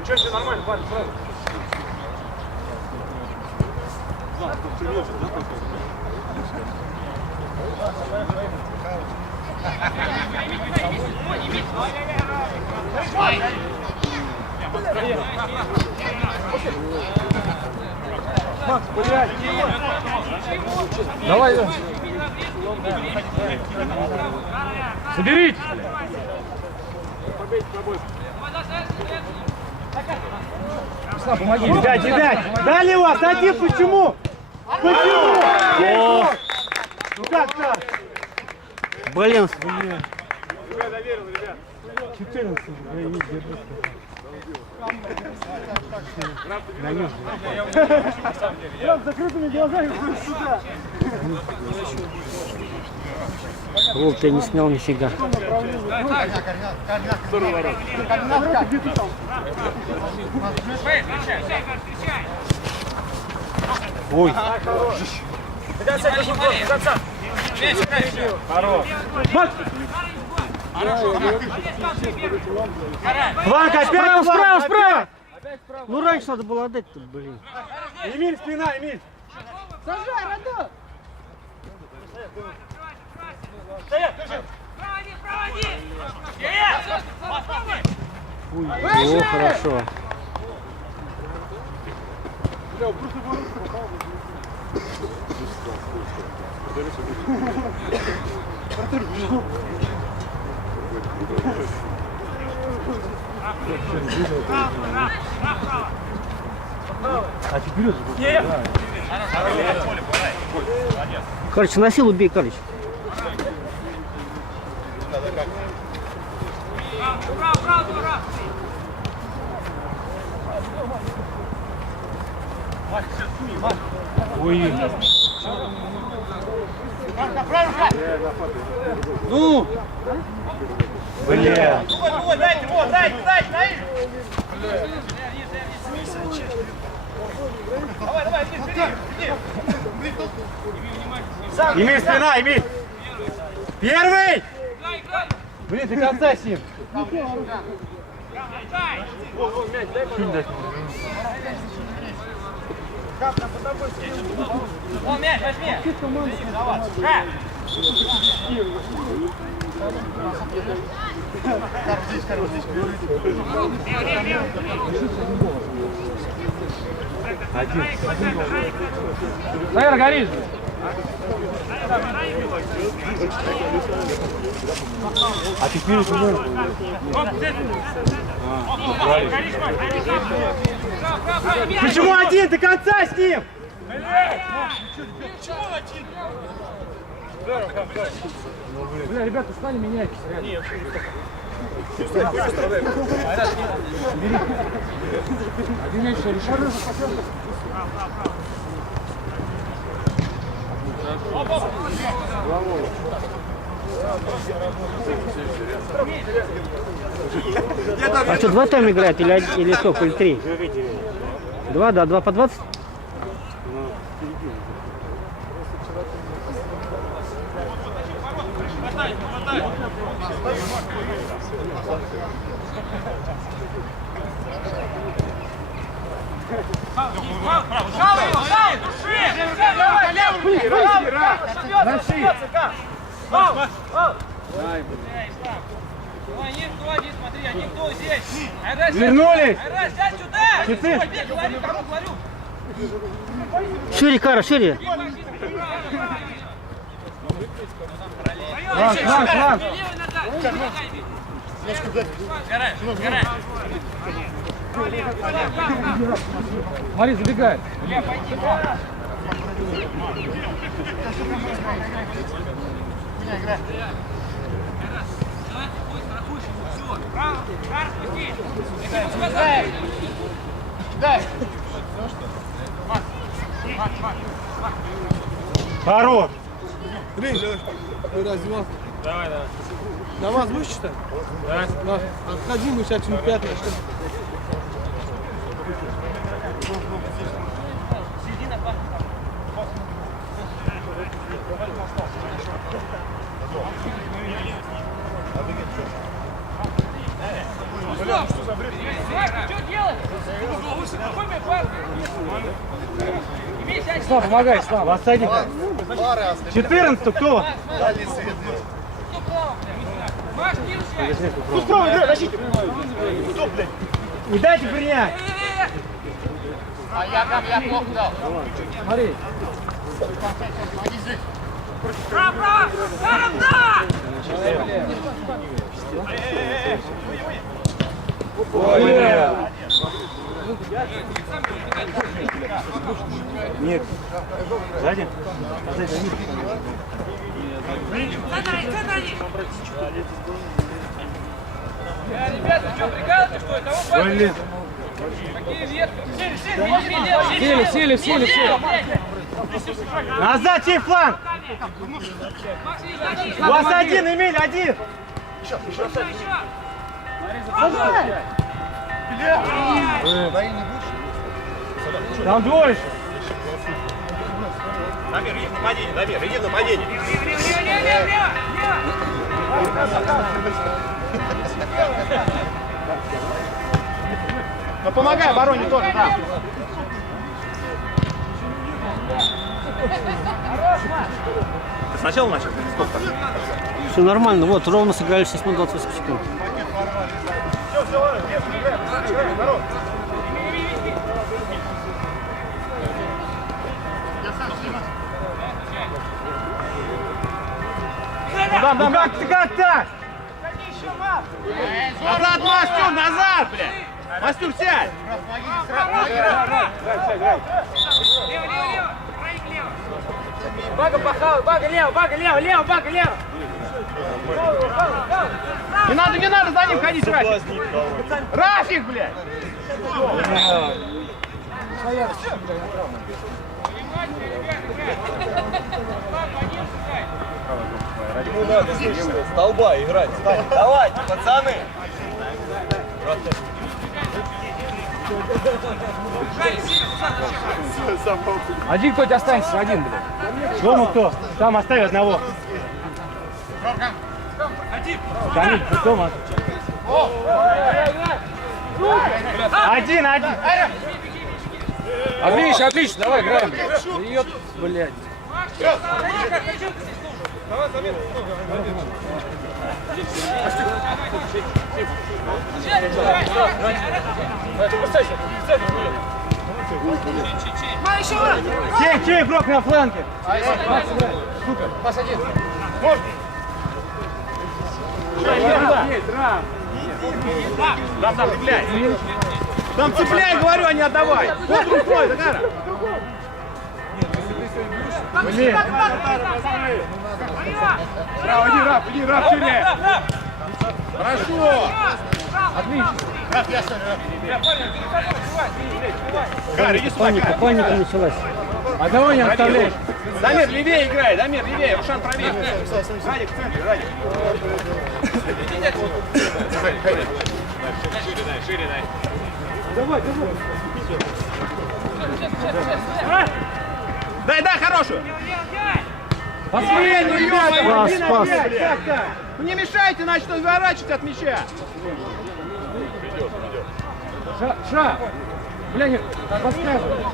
Ничего себе, нормально, парень, сразу. Макс, гуляй! Давай! Соберитесь! Помоги! Дай! Дали его! Один! Почему? Почему? Ну как так? Блин. Тебя доверил, ребят. 14. Я не держу. Прям с закрытыми глазами сюда. Волк, я не снял нифига. Ой. Хорош. Фланг опять! Справа! Ну раньше надо было отдать тут, блин. Эмиль, спина, Эмиль. Сажай, Радо! Ой, о, хорошо. А теперь Короче, на силу бей, короче. ой. Ну! Блин. Дайте, вот, дайте, дайте. Давай, иди. Эмиль, спина, Эмиль. Первый. Блин, ты конца с ним. Вон мяч, возьми. Наверное, горишь. А теперь уже. Почему один? Ты конца с ним? Бля, ребята, встали, меняйтесь. Один мяч решил. А что, 2 там играют или сколько, или 3? 2, да, 2 по 20? Вернулись! Читы! Шире, Кара, шире. Фланг. Смотри, забегает. Хорош. Давай. На вас будешь читать? Да. Отходи, мы сейчас чемпионат начнем. Слава, помогай, Слава. Вас один. 14, кто? Ну, Слава, играй, защите. Не дайте принять. Смотри. Нет. Сзади? Ребята, что, прикалываетесь, что это? Блин. Сели. Назад, чей фланг? У вас один, Эмиль, один. Там двое еще. Дамир, иди в нападение, Дамир, иди в нападение. Ну помогай обороне тоже, да. Ты сначала начал? Сколько? Все нормально, вот, ровно сыграли 6 минут 28 секунд. Ну как ты, как так? Назад, Мастюр, назад, блядь! Мастюр, сядь! Бага пахал, бага лево, бага лево. Не надо за ним ходить, Рафик! Рафик, блядь! Ему надо здесь столба играть. Давайте, пацаны. Один кто-нибудь останется, один, блядь. Дома кто? Там оставь одного. Камиль, ты дома. Один. Отлично, давай, играем. Ёп, блядь. Чей игрок на фланге? Там цепляй. Там цепляй, говорю, а не отдавай. Вот рукой, Загара. Блин. Иди, Раф, сильнее. Хорошо. Отлично. Гар, иди сюда, Гар. Паника началась. Одного не оставляй. Дамир, левее играй, Дамир, левее. Рушан, правее. Радик, в центре, Радик. Шире дай. Давай. Дай, хорошую. Последний, Пас, пас. Ну не мешайте, значит, разворачивать от мяча. Ша! Бля, нет, подсказывай.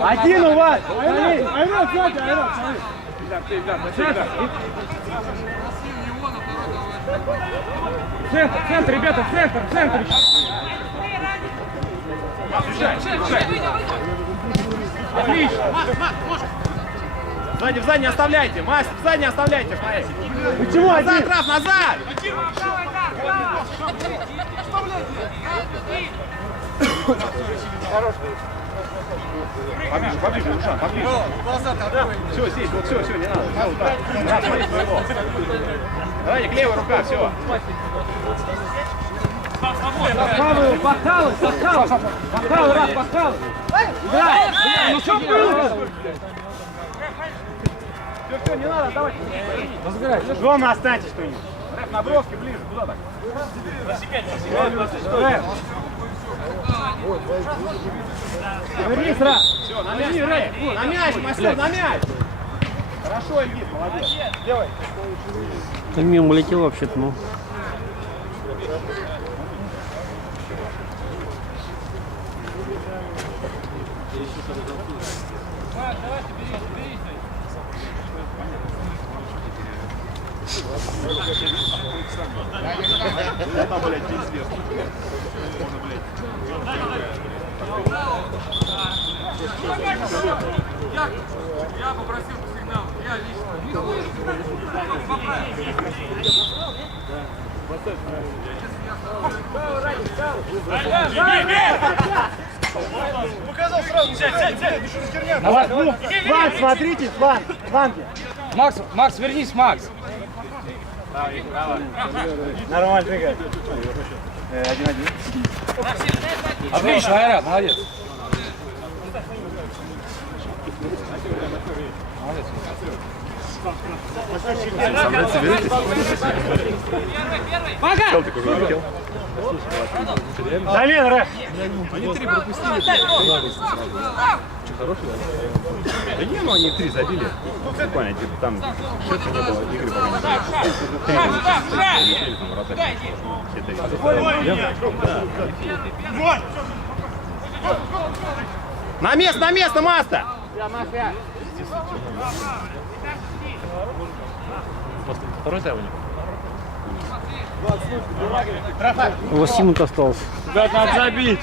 Один у вас. Айрат, смотри. Центр, ребята, центр. Отлично. Сзади не оставляйте. Мастер, сзади не оставляйте. Почему один? Назад, Раф, назад. Поближе, Рушан, поближе. Все, здесь, вот все, не надо. Вот так. Раф, смотри своего. Радик, левая рука, все. Пахал, Раф, пахал. Играй. Ну что было? Все, не надо, давайте. Дома останьтесь кто-нибудь. Рэп, наброски ближе, куда так? Верни сразу. Все, на мяч, Рэп. На мяч, Масюр, на мяч. Хорошо, Ильгиз, молодец. Делай. Мимо улетел вообще-то, ну. Это, блядь, пиздец. Я попросил по сигналу, я лично. Показал сразу. Сядь. Давай, фланг, смотрите, фланги. Макс, вернись, Макс. Нормально двигай. 1-1. Отлично, Айрат, молодец. Замена, Рэп. Да не, ну они 3 забили. Буквально, типа, там счета не было, игры пока не было. На место, Маста! Второй тайм. 8 минут осталось. Ребят, надо забить.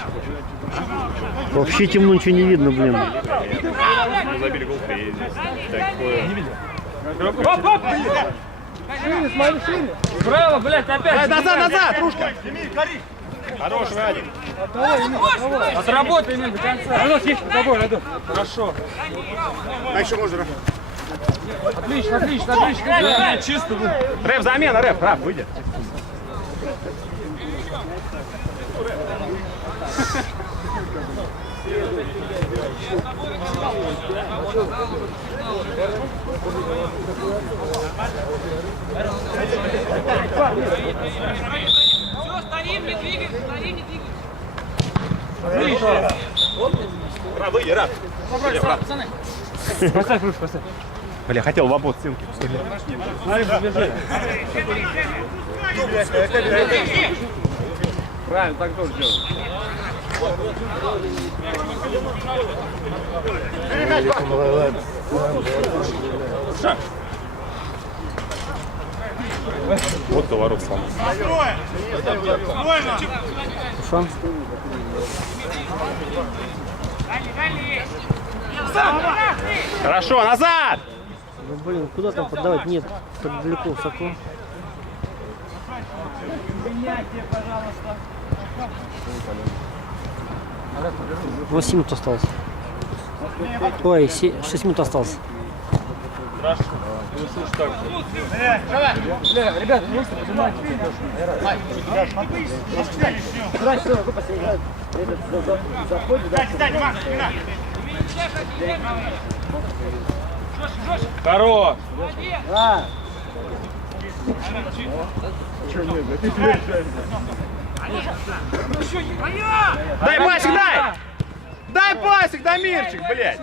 Вообще темно, ничего не видно, блин. Мы забили гол и такое. Шире, смотри, шире. Браво, блядь, опять. Назад, Рушка! Хорош, Радик. Отработай именно до конца. Радос, есть под тобой, Радос. Хорошо. А еще можно, Отлично. Чисто был. Рэп, замена, Рэп, Рэп, выйди. Все, стоим, не двигаемся, Рэп, выйди, Рэп. Поставь руку, поставь. Бля, хотел в обод стенки. Смотри, побежали. Правильно, так тоже делают. Вотоворот сам. Шанс. Хорошо, назад! Ну, блин, куда там поддавать? Нет, так далеко, высоко. Вот 7 минут осталось. Ой, 6 минут осталось. Ребята, просто поднимайте. Хорош! Дай пасик, дай! Дай пасик, Дамирчик, блядь!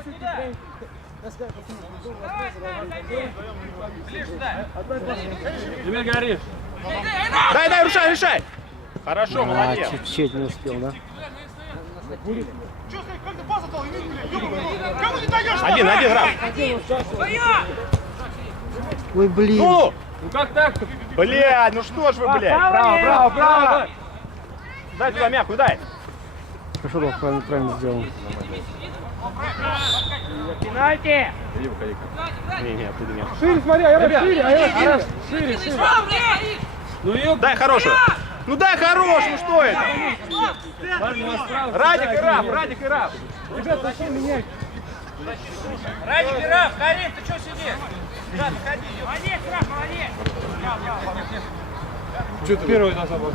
Демир, горишь. Дай, решай! Хорошо, молодец! Чуть-чуть не успел, да? Один, Раф! Ой, блин. Ну! Ну как так-то? Блядь, ну что ж вы, блядь! Право! Дай туда мягкую, дай! Хорошо, да, правильно сделал. Пенальти! Не, оттуда нет. Шире смотри, Айрат, шире. Ну ёб... Дай хорошую! Ну дай хорошую, ну что это? Радик и Раф! Ребят, зачем менять? Радик и Раф, Карим, ты что сидишь? Да, заходи. Молодец, Раф, молодец. Что ты первый на собой?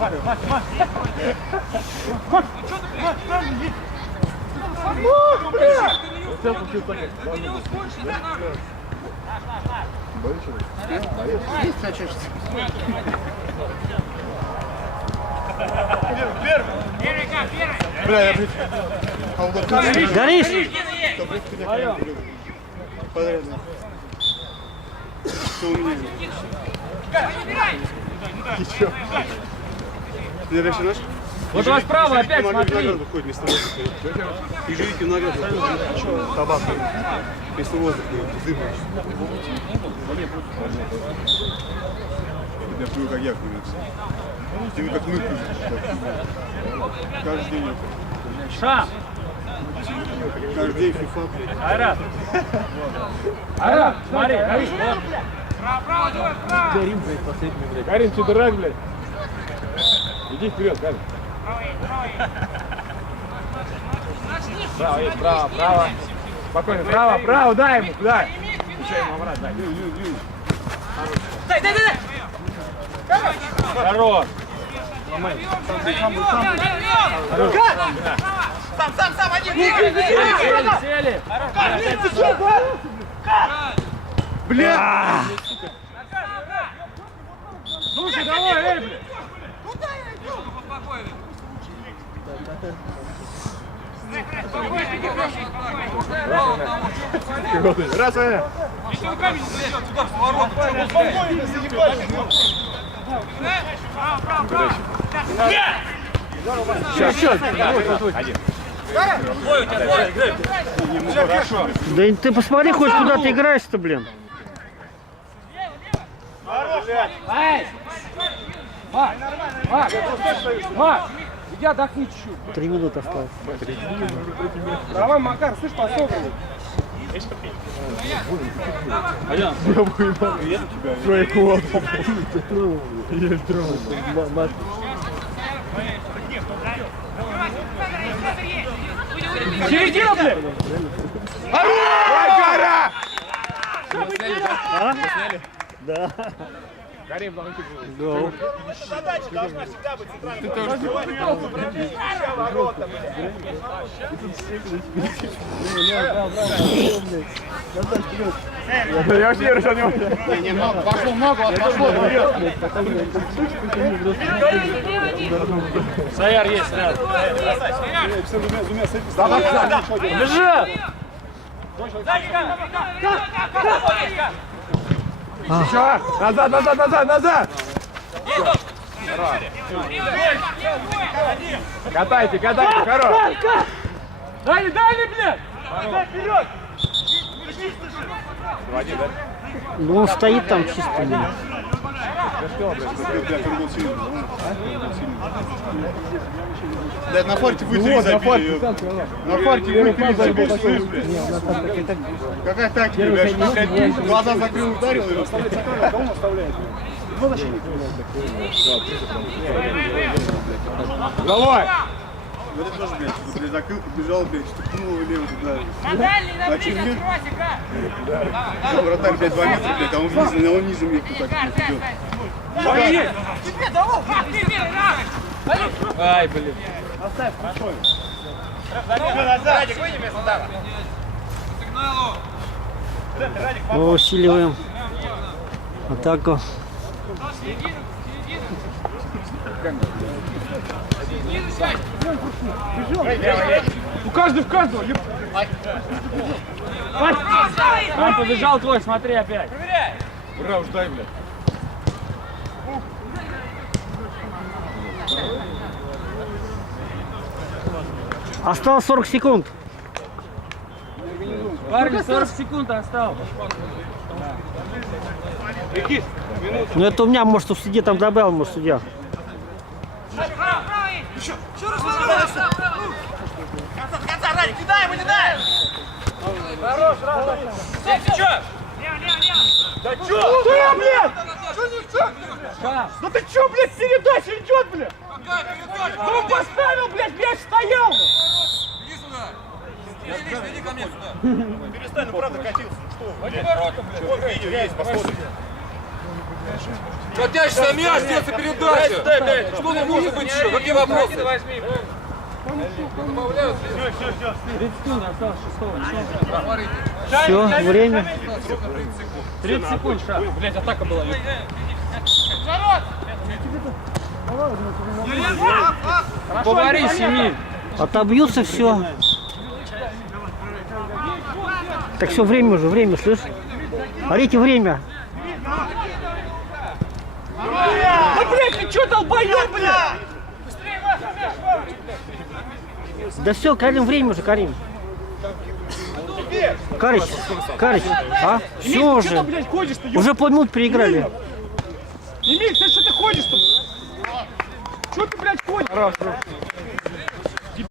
Горишь? Вот у вас право опять, смотри. Выходит вместо воздуха. И живите в награду. Табак. Вместо воздуха. Дымаешь. Я пью как я курился. Ты как мы пьем. Каждый день. Шам! Каждый день фифа. Айрат! Айрат, смотри, Карим, вот. Право, давай, право! Карим, блядь, последний, блядь. Карим, что дурак, блядь? Иди вперед, Карим. Право, есть, право, право. Спокойно, право, право, дай ему, дай. Включай ему обратно, дай. Дай! Хорош. Сам, один! Сели. Бля! Слушай, давай, эй, блядь. Раз, Если руками не зайдет, туда, в поворот. Право. Сейчас. Один. Твой у тебя, твой, играй. Хорошо. Да и ты посмотри хоть куда ты играешь-то, блин. Эй! Мак! Иди отдохни чуть-чуть. 3 минуты осталось. Давай, Макар, слышь, пособранный. Середина, блядь! Макара! Да. Карим, должен быть. Гол. Задача должна всегда быть центральной. Я вообще не решил не пошло много, пошло. Саяр есть, рядом. Бежи! Еще! Назад! Катайте, хорош! Дали, блядь! Вперед! Ну он стоит там чисто, блин. Да на фарте вы забили. На фарте вы забили, блядь. Какая тактика, блядь? Глаза закрыл, ударил его. Кому оставляет? Два защитника. Давай! Вот это тоже, блядь, закрыл, побежал, блядь, штукнул его лево туда. На дальний, на ближний, откройся, играй! Вратарь, блядь, 2 метра, блядь, а он ниже мне так идет. Тебе, давай! Ай, блин. Оставь, хорошо. Радик, выйди вместо удара! Усиливаем атаку. У каждого! Он побежал твой, смотри опять! Проверяй! Ура, уж дай, блядь. Осталось 40 секунд. Парни, 40 секунд осталось. Ну это у меня, может, у судьи там добавил, может, судья. Еще раз конца, Радик, не дай ему, не дай! Хорош, Радик! Чё? Да чё? Что, блядь? Да ты чё, блядь, передача идет, блядь? Какая передача? Ну поставил, блядь, мяч стоял! Иди сюда! Иди ко мне сюда! Перестань, ну правда катился. Что? Пойди ворота, блядь! Вот видео есть, посмотрим. Катящийся мяч, где передача? Что нам может быть еще? Какие вопросы? Возьми. Все, время. 30 секунд, шаг. Блять, атака была. Повари, Семин. Отобьются, все. Так все, время уже, время, слышь? Орите, время. Да, блядь, ты что долбоёб, блядь? Да все, Карим, время уже, Карим. Карыч, а? Все Что уже. ты, блядь, ходишь-то, ёб... Уже полминут переиграли. Эмиль, ты что ты ходишь-то? Что ты, блядь, ходишь?